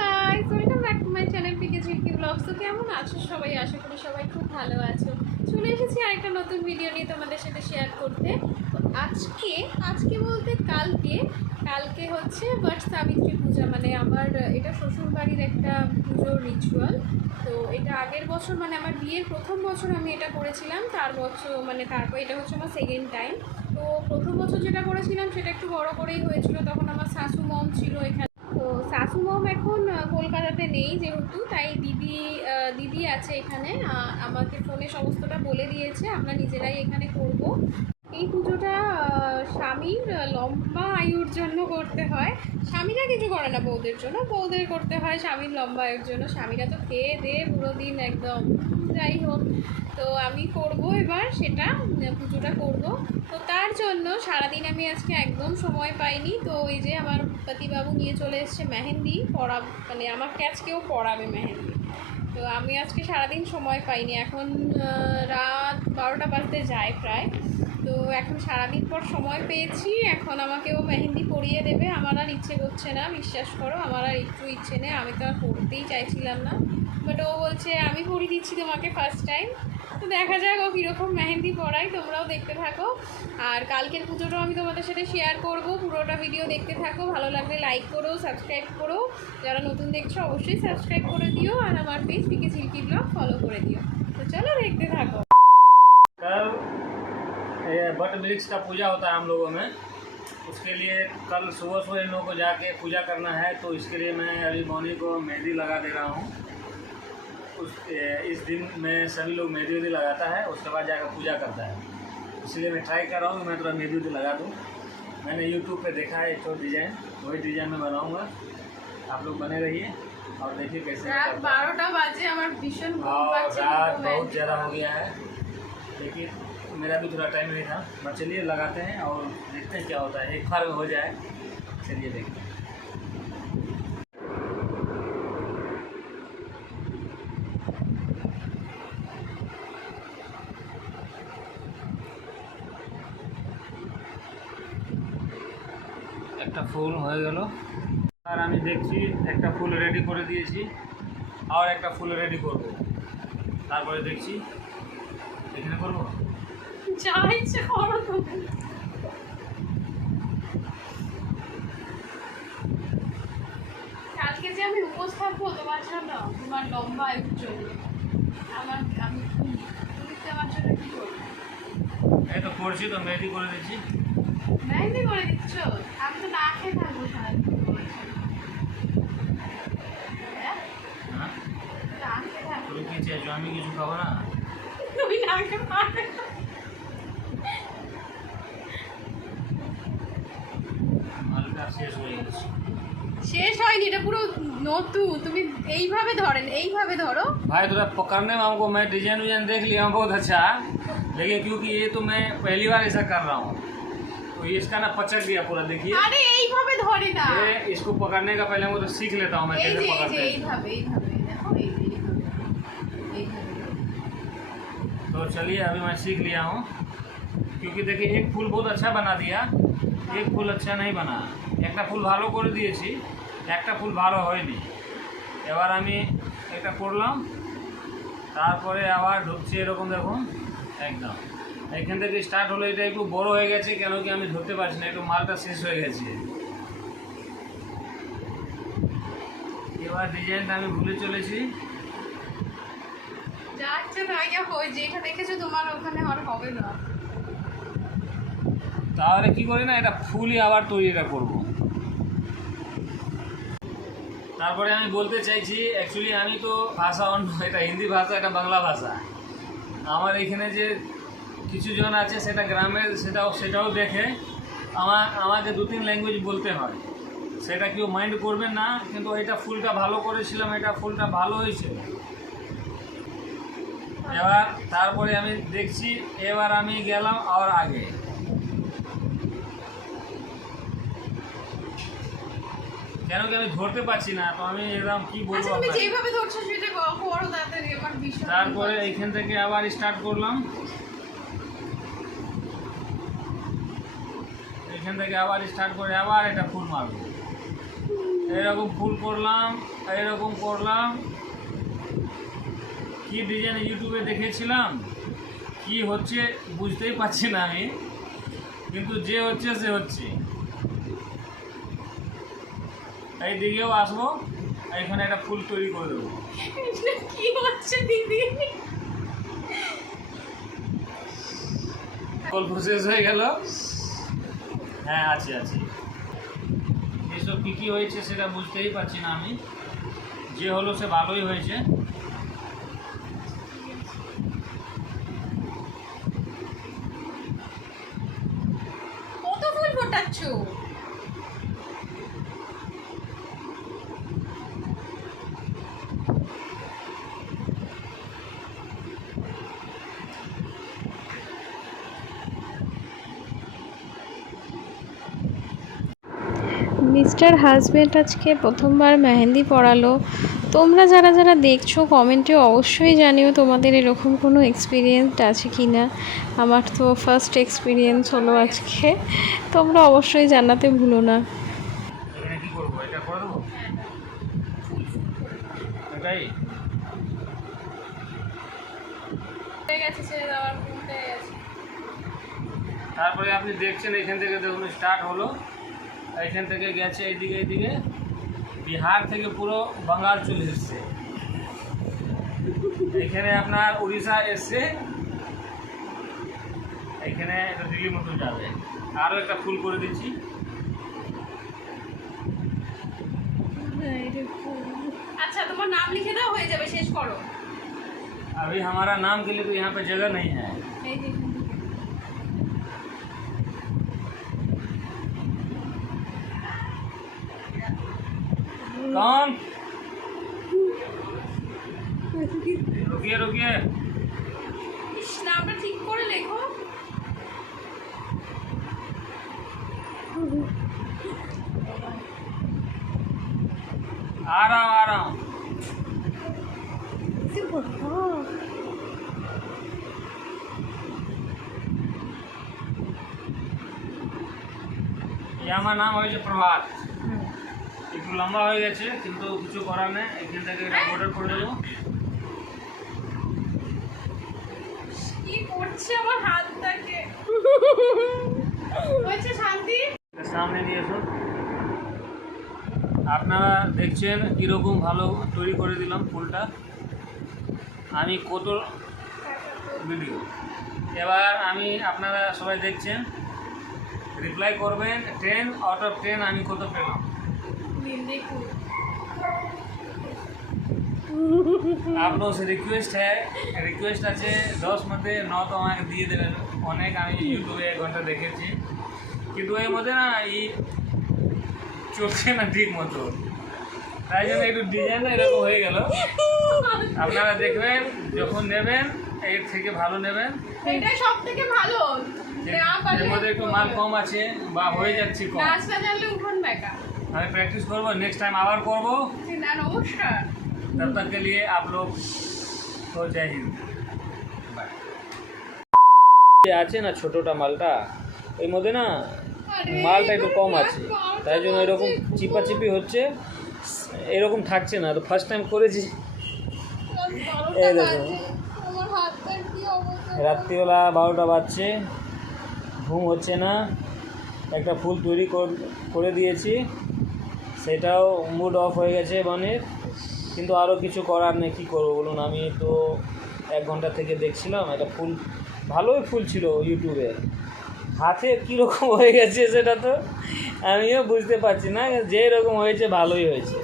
Guys, welcome back to my channel PK Jhilki vlogs. তো কেমন আছো সবাই? আশা করি সবাই খুব ভালো আছো। চলে এসেছি আরেকটা নতুন ভিডিও নিয়ে তোমাদের সাথে শেয়ার করতে। তো আজকে বলতে কালকে হচ্ছে বট সাবিত্রী পূজা, মানে আমার এটা শ্বশুর বাড়ির একটা পুজোর রিচুয়াল। তো এটা আগের বছর, মানে আমার বিয়ের প্রথম বছর আমি এটা করেছিলাম। তারপর এটা হচ্ছে আমার সেকেন্ড টাইম। তো প্রথম বছর যেটা করেছিলাম সেটা একটু বড় করেই হয়েছিল, তখন আমার শাশু মম ছিল এখানে। তো শাশু মম এখন কলকাতাতে নেই যেহেতু, তাই দিদি আছে এখানে। আমাকে ফোনে সমস্তটা বলে দিয়েছে, আমরা নিজেরাই এখানে করব। এই পুজোটা স্বামীর লম্বা আয়ুর জন্য করতে হয়। স্বামীরা কিছু করে না বউদের জন্য, বউদের করতে হয় স্বামীর লম্বা আয়ুর জন্য। স্বামীরা তো খেয়ে দিয়ে পুরো দিন একদম, যাই হোক। তো আমি করব এবার সেটা, পুজোটা করব। তো তার জন্য সারাদিন আমি আজকে একদম সময় পাইনি। তো ওই যে আমার পতিবাবু নিয়ে চলে এসছে মেহেন্দি মানে আমাকে আজকেও পড়াবে মেহেন্দি। তো আমি আজকে সারাদিন সময় পাইনি। এখন রাত 12টা বাজতে যায় প্রায়। তো এখন সারাদিন পর সময় পেয়েছি, এখন আমাকেও মেহেন্দি পরিয়ে দেবে। আমার আর ইচ্ছে করছে না, বিশ্বাস করো, আমার আর একটু ইচ্ছে নেই। আমি তো আর পড়তেই চাইছিলাম না, বাট ও বলছে আমি পরিয়ে দিচ্ছি তোমাকে ফার্স্ট টাইম। তো দেখা যাক ও কীরকম মেহেন্দি পড়াই, তোমরাও দেখতে থাকো। আর কালকের পুজোটাও আমি তোমাদের সাথে শেয়ার করব, পুরোটা ভিডিও দেখতে থাকো। ভালো লাগলে লাইক করো, সাবস্ক্রাইব করো। যারা নতুন দেখছো অবশ্যই সাবস্ক্রাইব করে দিও, আর আমার পেজ পিকে ঝিলকি ব্লগ ফলো করে দিও। তো চলো দেখতে থাকো। कल ये बट वृक्ष का पूजा होता है हम लोगों में। उसके लिए कल सुबह सुबह इन लोगों को जाके पूजा करना है, तो इसके लिए मैं अभी मौनी को मेहंदी लगा दे रहा हूँ। इस दिन में सभी लोग मेहंदी वेहंदी लगाता है, उसके बाद जाकर पूजा करता है। इसलिए मैं ट्राई कर रहा हूँ कि मैं थोड़ा मेहंदी वेहंदी लगा दूँ। मैंने यूट्यूब पे देखा है एक तो डिज़ाइन, वही डिज़ाइन में बनाऊँगा। आप लोग बने रहिए और देखिए कैसे। रात 12टा बाजे, हमारा भीषण रात बहुत ज़्यादा हो गया है, लेकिन मेरा भी थोड़ा टाइम नहीं था। बस चलिए लगाते हैं और देखते हैं क्या होता है, एक बार में हो जाए। चलिए देखते हैं। একটা ফুল হয়ে গেল, আর আমি দেখছি একটা ফুল রেডি করে দিয়েছি, আর একটা ফুল রেডি করব। তারপরে দেখছি এখানে করব, যা ইচ্ছে করো তুমি। কালকে যে আমি উপোস থাকবো তোমার জন্য, তোমার লম্বা আয়ুর জন্য। আমি তুমি আমার জন্য কি করবে? এই তো করছি, তো মেহেদি করে দিচ্ছি। মেহেন্দি করে দিচ্ছ? আমি তো না খেয়ে থাকবো সারাদিন। হ্যাঁ, না খেয়ে থাকবো। তুমি কি চাইছো আমি কিছু খাবো না? তুমি না খেয়ে পারবে না। মালটা শেষ হয়ে গেছে। শেষ হয়নি, এটা পুরো নতুন। তুমি এইভাবে ধরো। भाई थोड़ा पकड़ने में हमको, मैं डिजाइन विजाइन देख लिया हूँ बहुत अच्छा, लेकिन क्योंकि ये तो मैं पहली बार ऐसा कर रहा हूँ, तो ये इसका ना पचक गया पूरा। देखिए আরে এইভাবে ধরে না, ये इसको पकड़ने का पहले मैं तो सीख लेता हूँ मैं এই कैसे যে पकड़ते हैं। এইভাবে দেখো, এইভাবে। तो चलिए अभी मैं सीख लिया हूँ, क्योंकि देखिए एक फूल बहुत अच्छा बना दिया, एक फूल अच्छा नहीं बना। একটা ফুল ভালো করে দিয়েছি, একটা ফুল ভালো হয়নি। এবার আমি এটা করলাম, তারপরে আবার ঢুকছে এরকম দেখুন একদম। এখান থেকে স্টার্ট হলো, এটা একটু বড় হয়ে গেছে, কেন কি আমি ধরতে পারছি না, একটু মালটা শেষ হয়ে গেছে। এবার ডিজাইনটা আমি ভুলে চলেছি। যাচ্ছে তাই যা হয়, যেটা দেখেছো তোমার ওখানে আর হবে না। তাহলে কি করি না, এটা ফুলই আবার তৈরিটা করব। তারপরে আমি বলতে চাইছি, অ্যাকচুয়ালি আমি তো ভাষা অন্য, এটা হিন্দি ভাষা, এটা বাংলা ভাষা। আমার এখানে যে কিছু জন আছে সেটা গ্রামের, সেটাও দেখে আমাকে 2-3 ল্যাঙ্গুয়েজ বলতে হয়। সেটা কেউ মাইন্ড করবেন না, কিন্তু এটা ফুলটা ভালো করেছিলাম, এটা ফুলটা ভালো হয়েছে। এবার তারপরে আমি দেখছি, এবার আমি গেলাম আর আগে। কেন কি আমি ধরতে পারছি না, তো আমি একদম কি বলবো। আচ্ছা তুমি যেভাবে ধরছো সেটা করো তাড়াতাড়ি, আমার ভীষণ। তারপরে এইখান থেকে আবার স্টার্ট করলাম, এখান থেকে আবার স্টার্ট করে আবার এটা ফুল মারবো। এরকম ফুল করলাম, এরকম করলাম, কি ডিজাইন ইউটিউবে দেখেছিলাম, কি হচ্ছে বুঝতেই পারছি না আমি, কিন্তু যে হচ্ছে সে হচ্ছে। এই দিকেও আসবো, এখানে একটা ফুল তৈরি করে দেবো। কি হচ্ছে দিদি? গল্প শেষ হয়ে গেল। হ্যাঁ, আছি। এসব কী হয়েছে সেটা বুঝতেই পারছি না আমি, যে হলো সে ভালোই হয়েছে। কত ফুল ফোটাচ্ছ? মিস্টার হাজব্যান্ড আজকে প্রথমবার মেহেন্দি পড়ালো। তোমরা যারা যারা দেখছো কমেন্টে অবশ্যই জানিও তোমাদের এরকম কোনো এক্সপিরিয়েন্স আছে কি না। আমার তো ফার্স্ট এক্সপিরিয়েন্স হলো আজকে, তোমরা অবশ্যই জানাতে ভুলো না। এখানে কী করবো, এটা করে দেবো এটাই। তারপরে আপনি দেখছেন এখান থেকে দেখুন স্টার্ট হলো, এইখান থেকে গেছে এইদিকে বিহার থেকে পুরো বাঙ্গাল চলে এসছে, এখানে আপনার উড়িষ্যা এসছে, এখানে একটা দিল্লি মতো যাবে। আরও একটা ফুল করে দিচ্ছি। আচ্ছা, তোমার নাম লিখে দাও, হয়ে যাবে, শেষ করো। अभी हमारा नाम के लिए तो यहाँ पे जगह नहीं है। कौन? रुकिए নামটা ঠিক করে লেখো। आ रहा हूँ। আমার নাম হয়েছে প্রভাত। একটু লম্বা হয়ে গেছে, কিন্তু কিছু করার নেই, এখান থেকে এটা বর্ডার করে দেবো। কি করছে আমার হাতটাকে? হয়েছে শান্তি? সামনে নিয়ে এসো। আপনারা দেখছেন কীরকম ভালো তৈরি করে দিলাম ফুলটা আমি, কত ভিডিও। এবার আমি, আপনারা সবাই দেখছেন, रिप्लाई করবেন 10 आउट ऑफ 10 আমি কত পেলাম। आप लोगों से रिक्वेस्ट আছে 10 মধ্যে 9 তো আমাকে দিয়ে দেবেন। অনেক আমি ইউটিউবে 1 ঘন্টা দেখেছি, কিন্তু এর মধ্যে না এই চলছে না ঠিক মতো, তাই জন্য একটু ডিজাইনটা এরকম হয়ে গেল। আপনারা দেখবেন, যখন নেবেন এর থেকে ভালো নেবেন। এটাই সব থেকে ভালো। এর মধ্যে একটু মাল কম আছে বা হয়ে যাচ্ছে কম। রাস্তা জানলে উঠোন বেকা। আমি প্র্যাকটিস করবো, নেক্সট টাইম আবার করবো। নমস্কার। तब तक के लिए आप लोग तो जय हिंद। আছে না ছোটটা মালটা, এর মধ্যে না মালটা একটু কম আছে, তাই জন্য এরকম চিপাচিপি হচ্ছে, এরকম থাকছে না। তো ফার্স্ট টাইম করেছি। এই দেখো, রাত্রিবেলা 12টা বাজছে, ঘুম হচ্ছে না। একটা ফুল তৈরি করে দিয়েছি, সেটাও মুড অফ হয়ে গেছে বনের, কিন্তু আরও কিছু করার নেই। কী করবো বলুন, আমি তো 1 ঘন্টা থেকে দেখছিলাম, একটা ফুল ভালোই ফুল ছিল ইউটিউবে, হাতে কীরকম হয়ে গেছে সেটা তো আমিও বুঝতে পারছি না, যে রকম হয়েছে ভালোই হয়েছে।